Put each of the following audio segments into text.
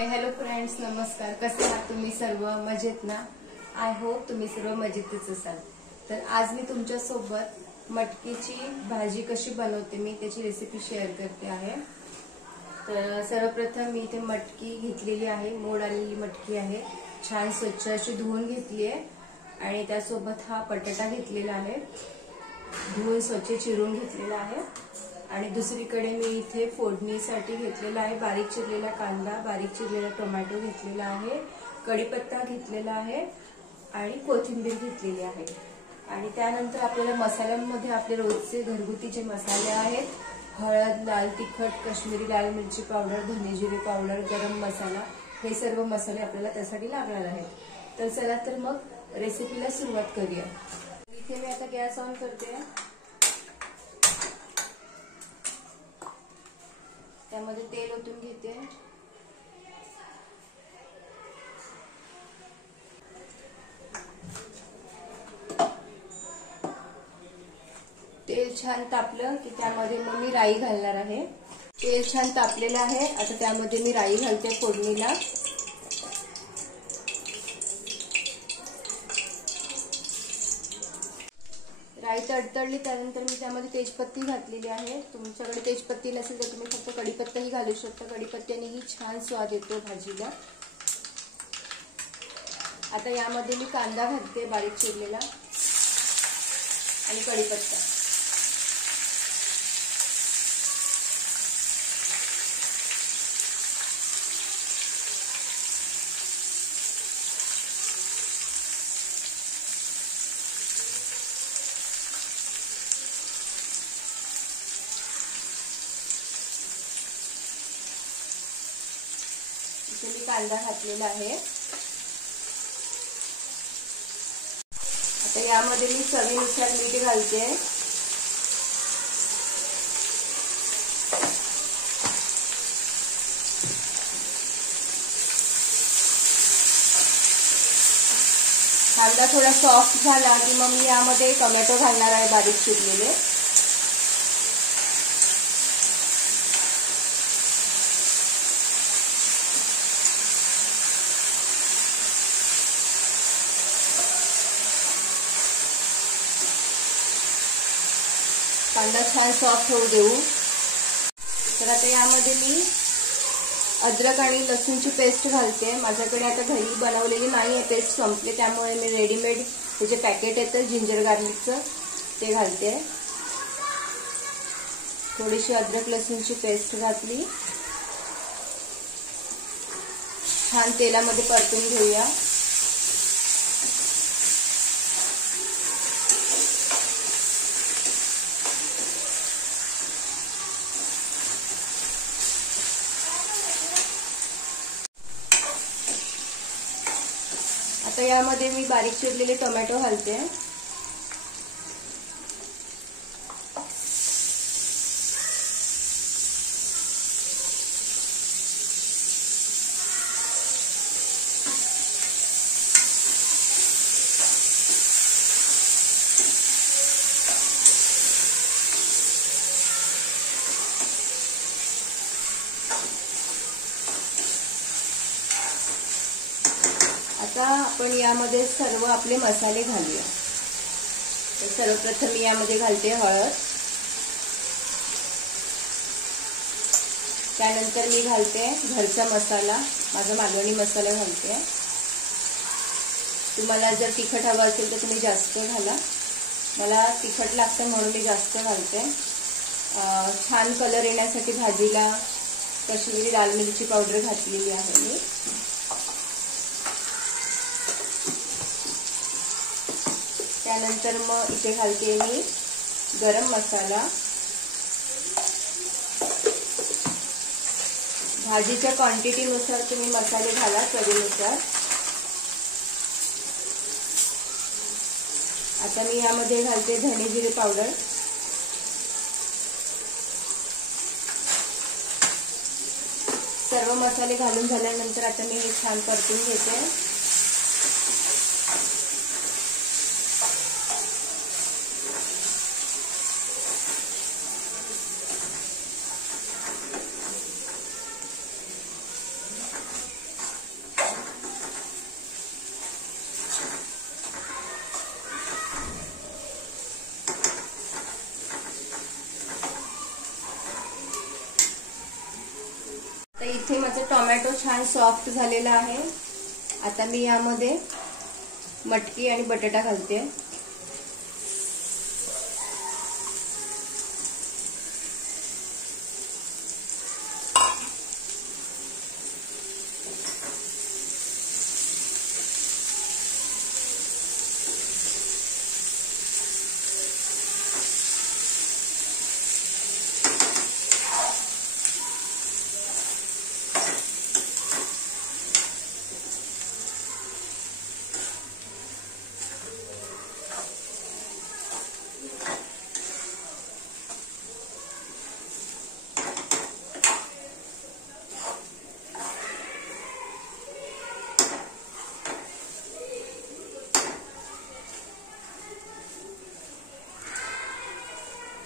Hello friends, नमस्कार. कसे आहात तुम्ही सर्व? मजेत ना? आय होप तुम्ही सर्व मजेतच असाल. तर आज मी तुमच्या सोबत मटकीची भाजी कशी बनवते मी त्याची रेसिपी शेअर करते आहे. तर सर्वप्रथम मी इथे मटकी घेतलेली आहे, मोड आलेली मटकी आहे. छान स्वच्छ अशी धुवून घेतली आहे आणि त्यासोबत हा बटाटा घेतलेला आहे, धुवून स्वच्छ चिरून घेतलेला आहे. आणि दुसरीकडे मी इथे फोडणीसाठी घेतलेला आहे बारीक चिरलेला कांदा, बारीक चिरलेला टोमॅटो घेतलेला आहे, कढीपत्ता घेतलेला आहे आणि कोथिंबीर घेतलेली आहे. आणि त्यानंतर आपल्याला मसाल्यांमध्ये आपले रोजचे घरगुती जे मसाले आहेत, हळद, लाल तिखट, काश्मीरी लाल मिरची पावडर, धने जिरे पावडर, गरम मसाला, हे सर्व मसाले आपल्याला त्यासाठी लागणार आहेत. तर चला तर मग रेसिपीला सुरुवात करूया. इथे मी आता गॅस ऑन करते. त्यामध्ये तेल ओतून घेते. तेल छान तापलं की त्यामध्ये मग मी राई घालणार आहे. तेल छान तापलेलं आहे. आता त्यामध्ये मी राई घालते फोडणीला. राई तडतडली त्यानंतर मी त्यामध्ये तेजपत्ती घातलेली आहे. तुमच्याकडे तेजपत्ती नसेल तर तुम्ही फक्त कढीपत्ताही घालू शकता. कढीपत्त्यानेही छान स्वाद येतो भाजीला. आता यामध्ये मी कांदा घालते बारीक चिरलेला आणि कढीपत्ता. मी कांदा घातलेला आहे. आता यामध्ये मी चवीनुसार मीठ घालते. कांदा थोडा सॉफ्ट झाला की मग मी यामध्ये टोमॅटो घालणार आहे बारीक चिरलेले. कांदा छान सॉफ्ट होऊ देऊ. तर आता यामध्ये मी अद्रक आणि लसूणची पेस्ट घालते. माझ्याकडे आता घरी बनवलेली नाही आहे, पेस्ट संपले, त्यामुळे मी रेडीमेड त्याचे पॅकेट येतं जिंजर गार्लिकचं, ते घालते. थोडीशी अद्रक लसूणची पेस्ट घातली. छान तेलामध्ये परतून घेऊया. आता यामध्ये मी बारीक चिरलेले टोमॅटो घालते. आता आपण यामध्ये सर्व आपले मसाले घालूया. तर सर्वप्रथम मी यामध्ये घालते हळद. त्यानंतर मी घालते घरचा मसाला, माझा मालवणी मसाला घालते. तुम्हाला जर तिखट हवं असेल तर तुम्ही जास्त घाला. मला तिखट लागतं म्हणून मी जास्त घालते. छान कलर येण्यासाठी भाजीला काश्मीरी लाल मिरची पावडर घातलेली आहे मी. त्यानंतर मग इथे घालते मी गरम मसाला. भाजीच्या क्वांटिटीनुसार तुम्ही मसाले घाला, चवीनुसार. आता मी यामध्ये घालते धने जिरे पावडर. सर्व मसाले घालून झाल्यानंतर आता मी हे छान परतून घेते. तर इथे माझं टोमॅटो छान सॉफ्ट झालेला आहे। आता मी यामध्ये मटकी आणि बटाटा घालते।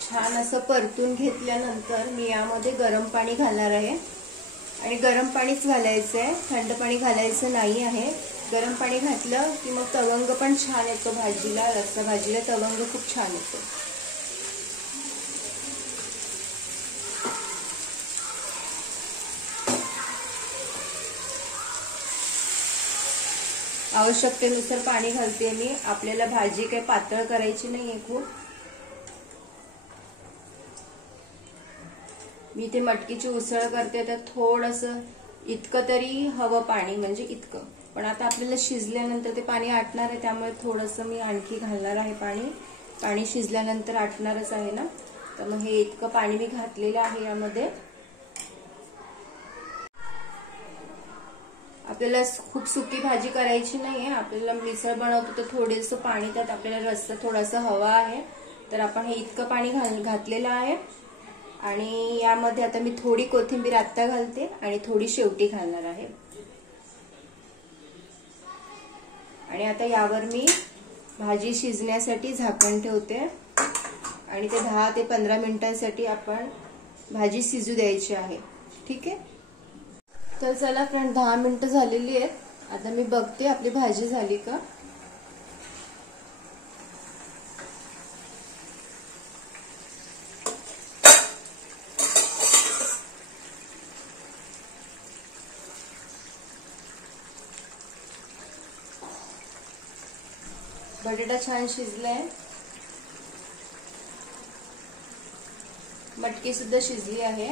छान असं परतून घेतल्यानंतर मी यामध्ये गरम पाणी घालणार आहे आणि गरम पाणीच घालायचं आहे, थंड पाणी घालायचं नाही आहे। गरम पाणी घातलं की मग तवंग पण छान येतो भाजीला, रस्सा भाजीला तवंग खूप छान येतो। आवश्यकतेनुसार पाणी घालते मी। आपल्याला भाजी काही पातळ करायची नाहीये खूप। मी ते मटकीची उसळ करते तर थोडंसं इतकं तरी हवं पाणी, म्हणजे इतकं। पण आता आपल्याला शिजल्यानंतर ते पाणी आटणार आहे, त्यामुळे थोडंसं मी आणखी घालणार आहे पाणी। पाणी शिजल्यानंतर आटणारच आहे ना, तर मग हे इतकं पाणी मी घातलेलं आहे यामध्ये। आपल्याला खूप सुकी भाजी करायची नाहीये, आपल्याला मिसळ बनवतो तर थोडंसं पाणी, त्यात आपल्याला रस्सा थोडासा हवा आहे, तर आपण हे इतकं पाणी घातलेलं आहे। आणि यामध्ये आता मी थोडी कोथिंबीर आत्ता घालते आणि थोडी शेवटी घालणार आहे। आणि आता यावर मी भाजी शिजण्यासाठी झाकण ठेवते आणि ते 10 ते 15 मिनिटांसाठी आपण भाजी शिजू द्यायची आहे। ठीक आहे, तर चला फ्रेंड, 10 मिनिटं झालेली आहेत। आता मी बघते आपली भाजी झाली का। बटाटा छान शिजलाय, मटकी सुद्धा शिजली आहे।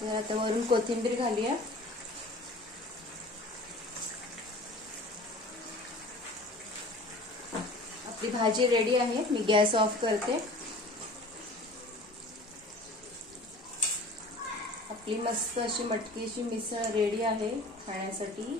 तर आता वरून कोथिंबीर घालूया। आपली भाजी रेडी आहे, मी गॅस ऑफ करते। आपली मस्त अशी मटकीची मिसळ रेडी आहे खाण्यासाठी।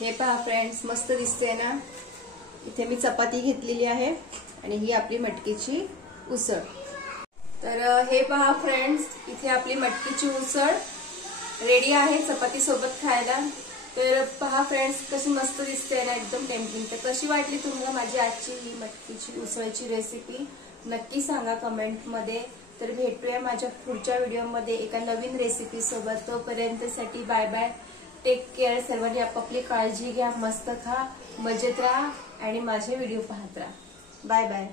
हे पहा फ्रेंड्स, मस्त दिसते ना। इथे मी चपाती घेतलेली आहे आणि ही आपली मटकीची उसळ। तर हे पहा फ्रेंड्स, इथे आपली मटकीची उसळ रेडी आहे चपाती सोबत खायला। तर पहा फ्रेंड्स, कशी मस्त दिसते ना, एकदम टेम्पटिंग। तर कशी वाटली तुम्हाला माझी आजची ही मटकीची उसळची रेसिपी, नक्की सांगा कमेंट मध्ये। तर भेटूया माझ्या पुढच्या व्हिडिओमध्ये एका नवीन रेसिपी सोबत। तोपर्यंतसाठी बाय बाय, टेक केअर। सर्वांनी आपापली काळजी घ्या, मस्त खा, मजेत राहा आणि माझे व्हिडिओ पाहत राहा। Bye bye.